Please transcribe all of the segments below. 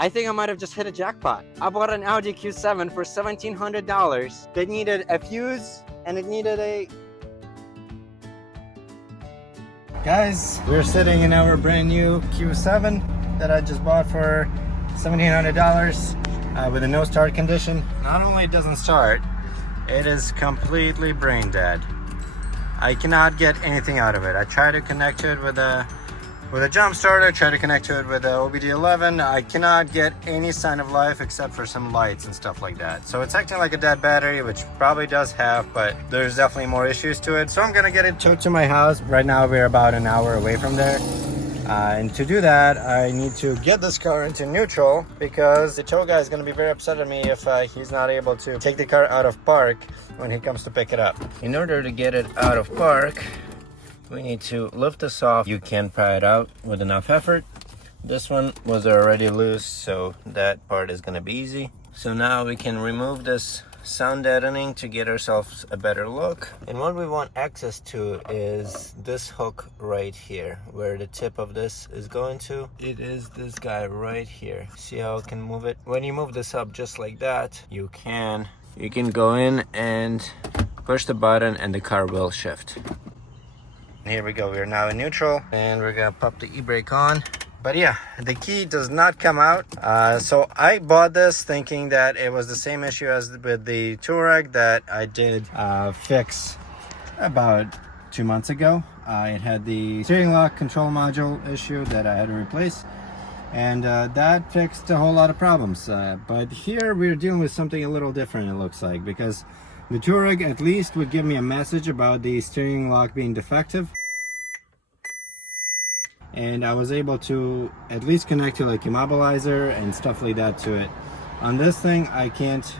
I think I might have just hit a jackpot. I bought an Audi Q7 for $1,700. It needed a fuse and it needed a... Guys, we're sitting in our brand new Q7 that I just bought for $1,700 with a no start condition. Not only it doesn't start, it is completely brain dead. I cannot get anything out of it. I tried to connect to it with a jump starter, try to connect to it with a OBD11. I cannot get any sign of life except for some lights and stuff like that. So it's acting like a dead battery, which probably does have, but there's definitely more issues to it. So I'm gonna get it towed to my house. Right now we're about an hour away from there. And to do that, I need to get this car into neutral because the tow guy is going to be very upset at me if he's not able to take the car out of park when he comes to pick it up. In order to get it out of park, we need to lift this off. You can pry it out with enough effort. This one was already loose, so that part is going to be easy. So now we can remove this sound deadening to get ourselves a better look. And what we want access to is this hook right here, where the tip of this is going to. It is this guy right here. See how I can move it? When you move this up just like that, you can go in and push the button and the car will shift. Here we go, we're now in neutral and we're gonna pop the e-brake on. But yeah, the key does not come out. So I bought this thinking that it was the same issue as with the Touareg that I did fix about 2 months ago. It had the steering lock control module issue that I had to replace. And that fixed a whole lot of problems. But here we're dealing with something a little different, it looks like, because the Touareg at least would give me a message about the steering lock being defective. And I was able to at least connect to like immobilizer and stuff like that to it. On this thing, I can't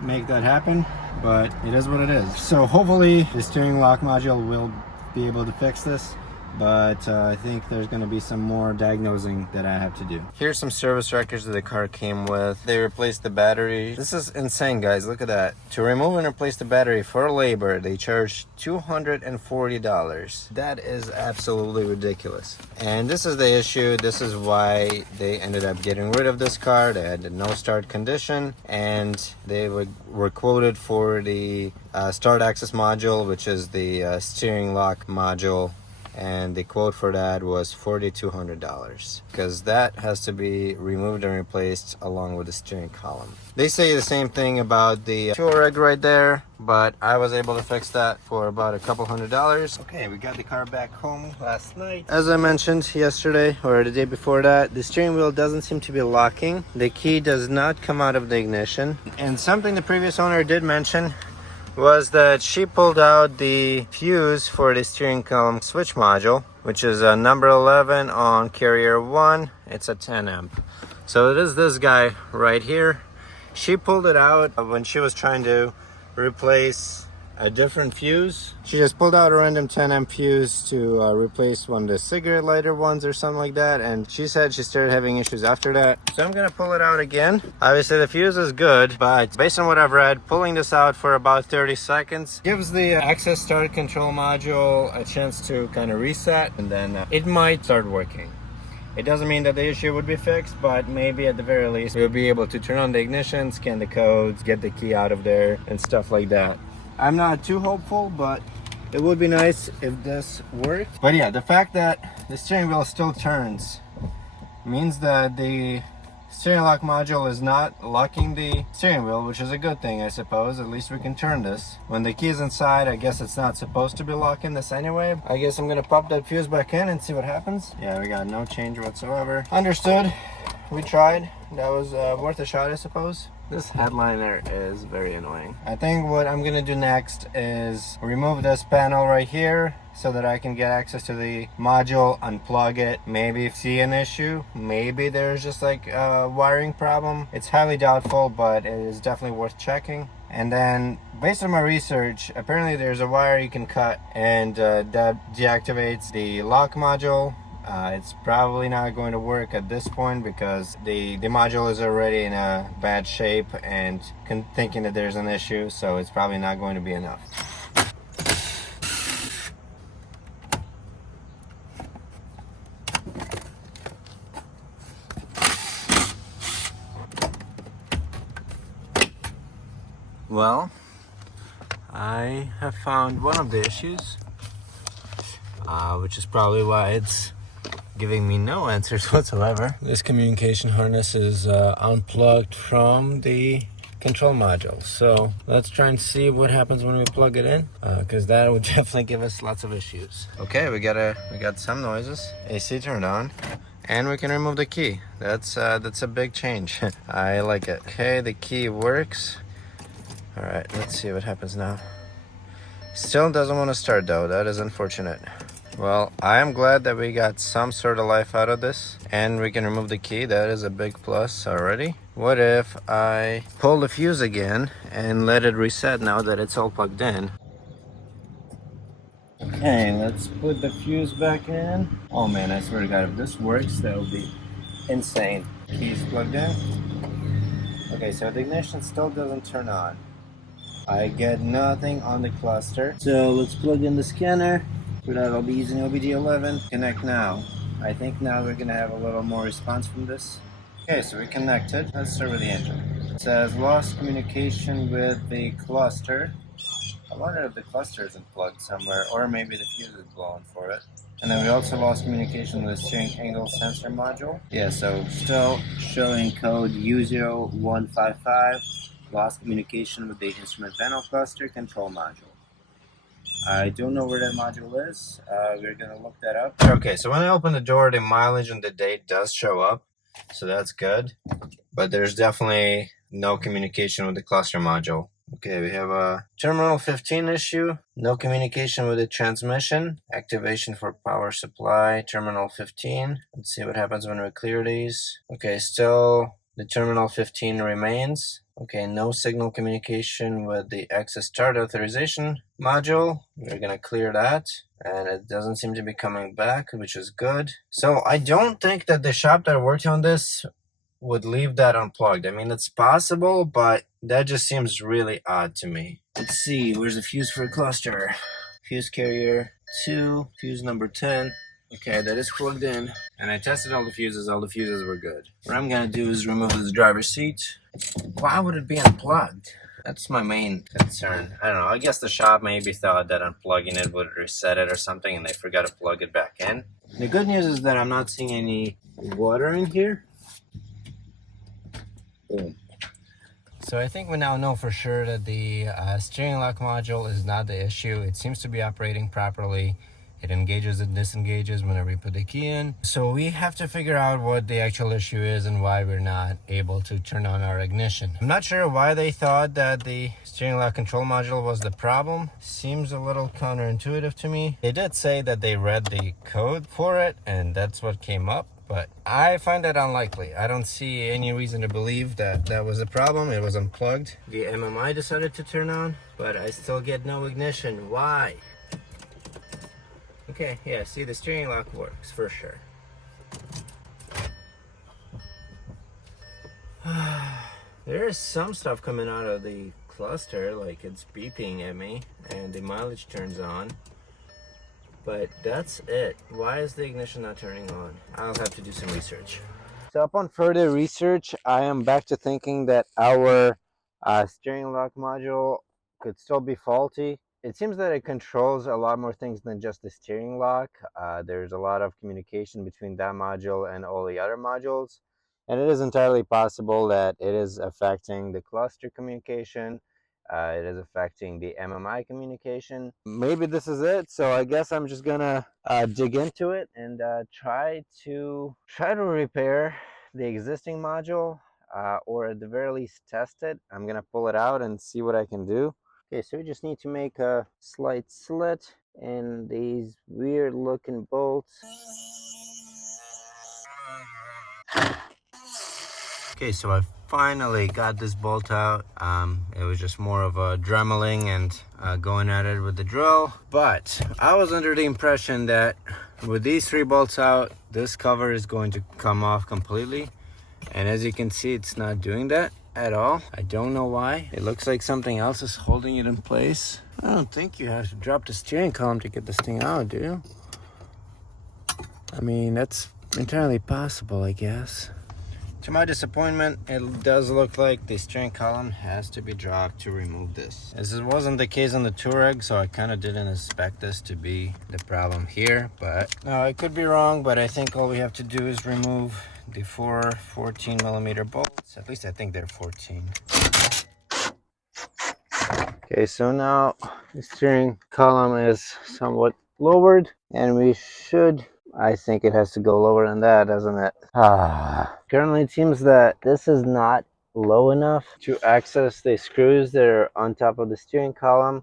make that happen, but it is what it is. So hopefully the steering lock module will be able to fix this, but I think there's going to be some more diagnosing that I have to do. Here's some service records that the car came with. They replaced the battery. This is insane, guys. Look at that. To remove and replace the battery for labor, they charge $240. That is absolutely ridiculous. And this is the issue. This is why they ended up getting rid of this car. They had a no start condition, and they were quoted for the start access module, which is the steering lock module. And the quote for that was $4,200 because that has to be removed and replaced along with the steering column. They say the same thing about the Touareg right there, but I was able to fix that for about a couple $100. Okay, we got the car back home last night. As I mentioned yesterday or the day before that, the steering wheel doesn't seem to be locking. The key does not come out of the ignition. And something the previous owner did mention was that she pulled out the fuse for the steering column switch module, which is a number 11 on carrier 1. It's a 10 amp. So it is this guy right here. She pulled it out when she was trying to replace a different fuse. She just pulled out a random 10 amp fuse to replace one of the cigarette lighter ones or something like that, and she said she started having issues after that. So I'm gonna pull it out again. Obviously the fuse is good, but based on what I've read, pulling this out for about 30 seconds gives the access start control module a chance to kind of reset, and then it might start working. It doesn't mean that the issue would be fixed, but maybe at the very least we'll be able to turn on the ignition, scan the codes, get the key out of there and stuff like that. I'm not too hopeful, but it would be nice if this worked. But yeah, the fact that the steering wheel still turns means that the steering lock module is not locking the steering wheel, which is a good thing, I suppose. At least we can turn this. When the key is inside, I guess it's not supposed to be locking this anyway. I guess I'm gonna pop that fuse back in and see what happens. Yeah, we got no change whatsoever. Understood. We tried. That was worth a shot, I suppose. This headliner is very annoying. I think what I'm gonna do next is remove this panel right here so that I can get access to the module, unplug it, maybe see an issue. Maybe there's just like a wiring problem. It's highly doubtful, but it is definitely worth checking. And then based on my research, apparently there's a wire you can cut and that deactivates the lock module. It's probably not going to work at this point because the module is already in a bad shape and thinking that there's an issue, so it's probably not going to be enough. Well, I have found one of the issues, which is probably why it's giving me no answers whatsoever. This communication harness is unplugged from the control module. So let's try and see what happens when we plug it in, because that would definitely give us lots of issues. Okay, we got some noises. AC turned on. And we can remove the key. That's a big change. I like it. Okay, the key works. All right, let's see what happens now. Still doesn't want to start though. That is unfortunate. Well, I am glad that we got some sort of life out of this, and we can remove the key. That is a big plus already. What if I pull the fuse again and let it reset now that it's all plugged in? Okay, let's put the fuse back in. Oh man, I swear to God, if this works, that would be insane. Keys plugged in. Okay, so the ignition still doesn't turn on. I get nothing on the cluster. So let's plug in the scanner. For that, I'll be using OBD11. Connect now. I think now we're gonna have a little more response from this. Okay, so we connected. Let's start with the engine. It says lost communication with the cluster. I wonder if the cluster isn't plugged somewhere, or maybe the fuse is blown for it. And then we also lost communication with the steering angle sensor module. Yeah, so still showing code U0155. Lost communication with the instrument panel cluster control module. I don't know where that module is. We're gonna look that up. Okay, so when I open the door, the mileage and the date does show up, so that's good. But there's definitely no communication with the cluster module. Okay, we have a terminal 15 issue. No communication with the transmission. Activation for power supply, terminal 15. Let's see what happens when we clear these. Okay, still the terminal 15 remains. Okay, no signal communication with the access start authorization module. We're gonna clear that. And it doesn't seem to be coming back, which is good. So I don't think that the shop that worked on this would leave that unplugged. I mean, it's possible, but that just seems really odd to me. Let's see, where's the fuse for a cluster? Fuse carrier 2, fuse number 10. Okay, that is plugged in. And I tested all the fuses were good. What I'm gonna do is remove this driver's seat. Why would it be unplugged? That's my main concern. I don't know, I guess the shop maybe thought that unplugging it would reset it or something and they forgot to plug it back in. The good news is that I'm not seeing any water in here. Boom. So I think we now know for sure that the steering lock module is not the issue. It seems to be operating properly. It engages and disengages whenever you put the key in. So we have to figure out what the actual issue is and why we're not able to turn on our ignition. I'm not sure why they thought that the steering lock control module was the problem. Seems a little counterintuitive to me. They did say that they read the code for it and that's what came up. But I find that unlikely. I don't see any reason to believe that that was a problem. It was unplugged. The MMI decided to turn on, but I still get no ignition. Why? Okay, yeah, see, the steering lock works for sure. There is some stuff coming out of the cluster, like it's beeping at me, and the mileage turns on. But that's it. Why is the ignition not turning on? I'll have to do some research. So upon further research, I am back to thinking that our steering lock module could still be faulty. It seems that it controls a lot more things than just the steering lock. There's a lot of communication between that module and all the other modules. And it is entirely possible that it is affecting the cluster communication. It is affecting the MMI communication. Maybe this is it, so I guess I'm just gonna dig into it and try to repair the existing module, or at the very least test it. I'm gonna pull it out and see what I can do. Okay, so we just need to make a slight slit in these weird looking bolts. Okay, so I finally got this bolt out. It was just more of a dremeling and going at it with the drill. But I was under the impression that with these 3 bolts out, this cover is going to come off completely. And as you can see, it's not doing that at all. I don't know why. It looks like something else is holding it in place. I don't think you have to drop the steering column to get this thing out, do you? I mean, that's entirely possible, I guess. To my disappointment, it does look like the steering column has to be dropped to remove this. As it wasn't the case on the Touareg, so I kind of didn't expect this to be the problem here. But no, I could be wrong, but I think all we have to do is remove the 4 14mm bolts. At least I think they're 14. Okay, so now the steering column is somewhat lowered, and we should, I think it has to go lower than that, doesn't it? Currently it seems that this is not low enough to access the screws that are on top of the steering column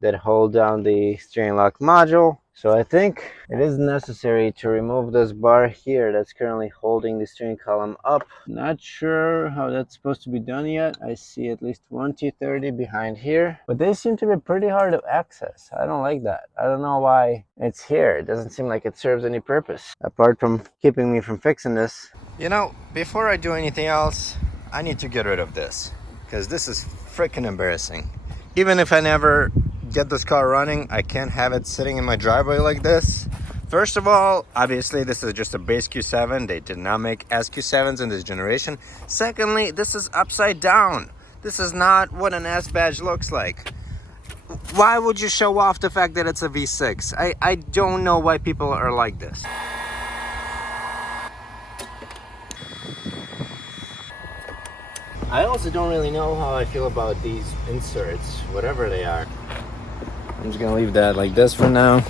that hold down the steering lock module. So I think it is necessary to remove this bar here that's currently holding the steering column up. Not sure how that's supposed to be done yet. I see at least one T30 behind here, but they seem to be pretty hard to access. I don't like that. I don't know why it's here. It doesn't seem like it serves any purpose apart from keeping me from fixing this. You know, before I do anything else, I need to get rid of this because this is freaking embarrassing. Even if I never get this car running, I can't have it sitting in my driveway like this. First of all, obviously this is just a base Q7. They did not make SQ7s in this generation. Secondly, this is upside down. This is not what an S badge looks like. Why would you show off the fact that it's a V6? I don't know why people are like this. I also don't really know how I feel about these inserts, whatever they are. I'm just gonna leave that like this for now.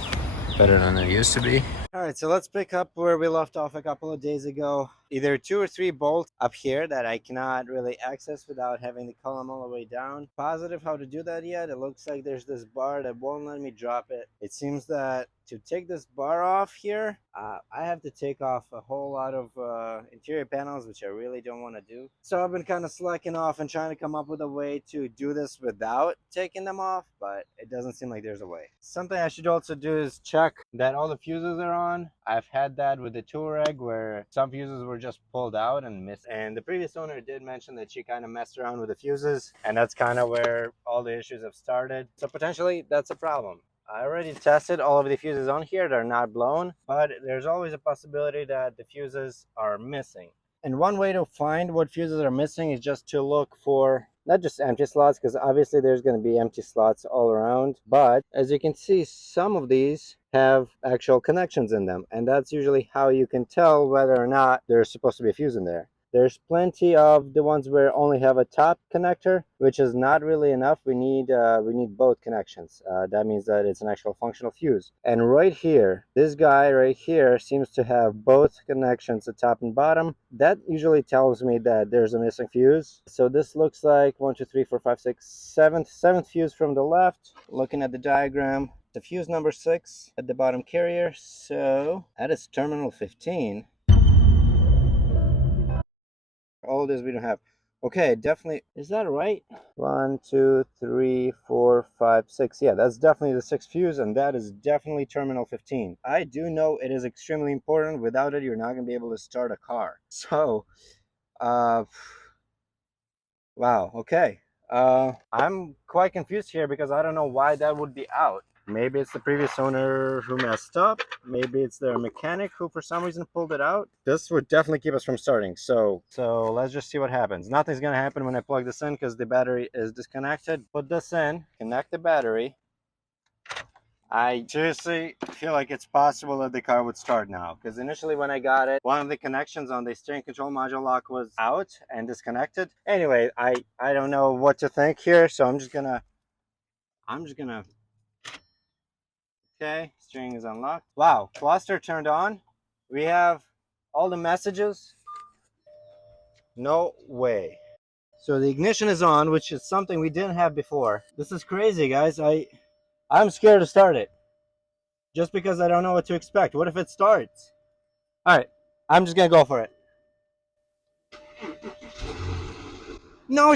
Better than it used to be. All right, so let's pick up where we left off a couple of days ago. Either 2 or 3 bolts up here that I cannot really access without having the column all the way down. Positive how to do that yet. It looks like there's this bar that won't let me drop it. It seems that to take this bar off here, I have to take off a whole lot of interior panels, which I really don't want to do. So I've been kind of slacking off and trying to come up with a way to do this without taking them off, but it doesn't seem like there's a way. Something I should also do is check that all the fuses are on. I've had that with the Touareg where some fuses were just pulled out and missed. And the previous owner did mention that she kind of messed around with the fuses, and that's kind of where all the issues have started. So potentially that's a problem. I already tested all of the fuses on here. They're not blown, but there's always a possibility that the fuses are missing. And one way to find what fuses are missing is just to look for not just empty slots, because obviously there's going to be empty slots all around, but as you can see, some of these have actual connections in them, and that's usually how you can tell whether or not there's supposed to be a fuse in there. There's plenty of the ones where only have a top connector, which is not really enough. We need both connections. That means that it's an actual functional fuse. And right here, this guy right here seems to have both connections, the top and bottom. That usually tells me that there's a missing fuse. So this looks like 1, 2, 3, 4, 5, 6, seventh fuse from the left. Looking at the diagram, the fuse number 6 at the bottom carrier. So that is terminal 15. All this we don't have. Okay, definitely. Is that right? 1, 2, 3, 4, 5, 6. Yeah, that's definitely the 6th fuse, and that is definitely terminal 15. I do know it is extremely important. Without it, you're not going to be able to start a car. So, wow, okay. I'm quite confused here because I don't know why that would be out. Maybe it's the previous owner who messed up. Maybe it's their mechanic who for some reason pulled it out. This would definitely keep us from starting. So let's just see what happens. Nothing's going to happen when I plug this in because the battery is disconnected. Put this in, connect the battery. I seriously feel like it's possible that the car would start now, because initially when I got it, one of the connections on the steering control module lock was out and disconnected. Anyway, I don't know what to think here, so I'm just gonna okay, steering is unlocked. Wow, cluster turned on. We have all the messages. No way. So the ignition is on, which is something we didn't have before. This is crazy, guys. I'm scared to start it. Just because I don't know what to expect. What if it starts? All right, I'm just gonna go for it. No.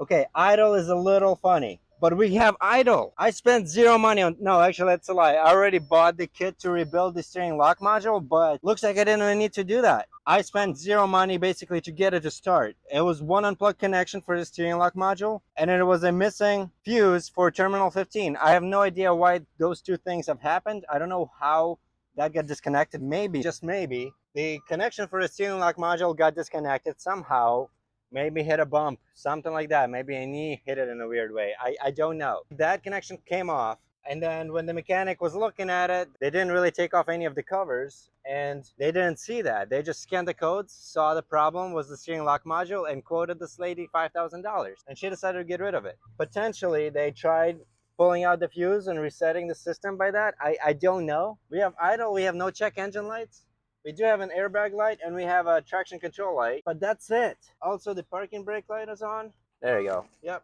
Okay, idle is a little funny, but we have idle. I spent zero money on, no, actually that's a lie. I already bought the kit to rebuild the steering lock module, but looks like I didn't even need to do that. I spent zero money basically to get it to start. It was one unplugged connection for the steering lock module, and it was a missing fuse for terminal 15. I have no idea why those two things have happened. I don't know how that got disconnected. Maybe, just maybe, the connection for the steering lock module got disconnected somehow. Maybe hit a bump, something like that. Maybe a knee hit it in a weird way. I don't know. That connection came off. And then when the mechanic was looking at it, they didn't really take off any of the covers and they didn't see that. They just scanned the codes, saw the problem was the steering lock module, and quoted this lady $5,000. And she decided to get rid of it. Potentially, they tried pulling out the fuse and resetting the system by that. I don't know. We have idle, we have no check engine lights. We do have an airbag light and we have a traction control light, but that's it. Also, the parking brake light is on. There you go. Yep.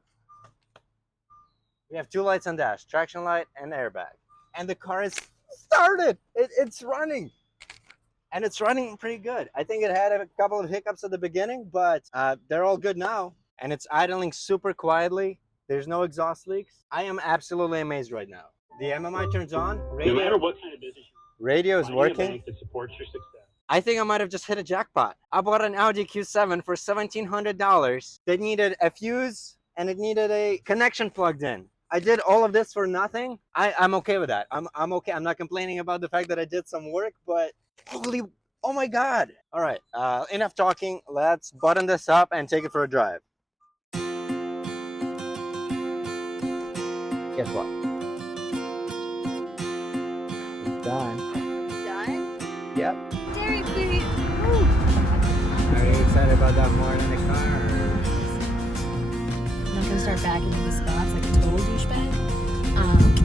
We have 2 lights on dash, traction light and airbag. And the car is started. It's running. And it's running pretty good. I think it had a couple of hiccups at the beginning, but they're all good now. And it's idling super quietly. There's no exhaust leaks. I am absolutely amazed right now. The MMI turns on. Radio, no matter what kind of business radio is working. that supports your success. I think I might have just hit a jackpot. I bought an Audi Q7 for $1,700. That needed a fuse and it needed a connection plugged in. I did all of this for nothing. I'm okay with that. I'm okay. I'm not complaining about the fact that I did some work, but holy, oh my God. All right, enough talking. Let's button this up and take it for a drive. Guess what? It's done. Done? Yep. Dairy Queen. Are you excited about that more in the car? I'm not gonna start backing into spots like a total douchebag.